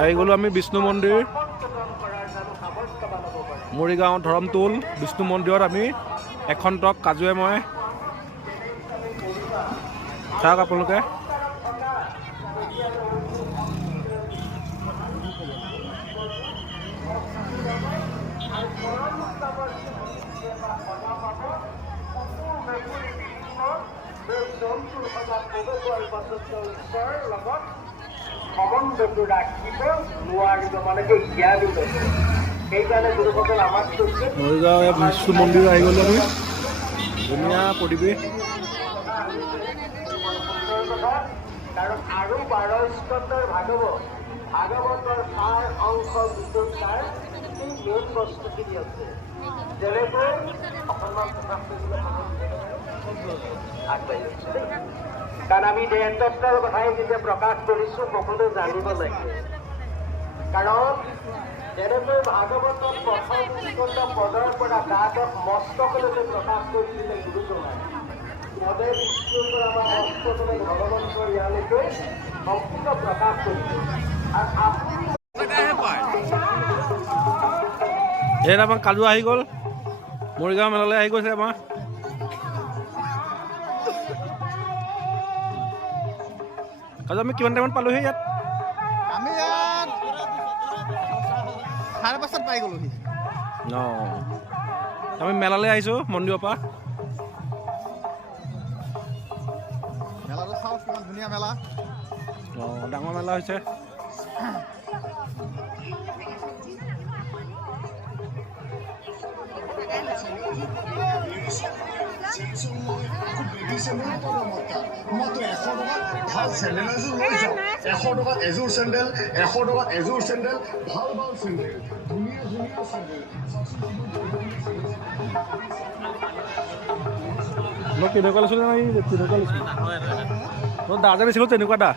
আহি গ'লো আমি বিষ্ণু মন্দিৰ মৰিগাঁও ধৰমটোল বিষ্ণু মন্দিৰত আমি এখন্তক কাজুৱে মই চাওক আপোনালোকে মৰিগাঁও বিষ্ণু মন্দিৰ আহি গ'লো আমি ধুনীয়া পৰিৱেশ আৰু 12 স্কন্ধৰ ভাগৱতৰ সাৰ অংশ যিটো তাৰ মেইন বস্তুখিনি আছে যেনেকৈ অকণমান প্ৰকাশ কৰিবলৈ আগবাঢ়িছে কাৰণ আমি দেহতত্বৰ কথাই যেতিয়া প্ৰকাশ কৰিছোঁ সকলোৱে জানিব লাগে কাৰণ যেনেকৈ ভাগৱতত প্ৰথম স্কন্ধ পদৰ পৰা দ্বাদশ মস্তকলৈকে প্ৰকাশ কৰিছিলে গুৰুজনাই পদে বিষ্ণুৰ পৰা বা মস্তকলৈ ভগৱন্তৰ ইয়ালৈকে সম্পূৰ্ণ প্ৰকাশ কৰিছে আৰু আপুনি এই আমাৰ কাজু আহি গ'ল মৰিগাঁও মেলালৈ আহি গৈছে আমাৰ কাজু আমি কিমান টাইমত পালোহি ইয়াত আমি ইয়াত 5:30 পাই গ'লোহি অঁ আমি মেলালৈ আহিছোঁ মন্দিৰৰ পৰা মেলাটো চাওক কিমান ধুনীয়া মেলা অঁ ডাঙৰ মেলা হৈছে মাত্ৰ 100 টকাত ভাল চেণ্ডেল এযোৰ লৈ যাওক 100 টকাত এযোৰ চেণ্ডেল 100 টকাত এযোৰ চেণ্ডেল ভাল ভাল চেণ্ডেল ধুনীয়া ধুনীয়া চেণ্ডেল মই কেনেকুৱা লৈছিলোঁ তেনেকুৱা লৈছিলোঁ মই দা যে দিছিলোঁ তেনেকুৱা দা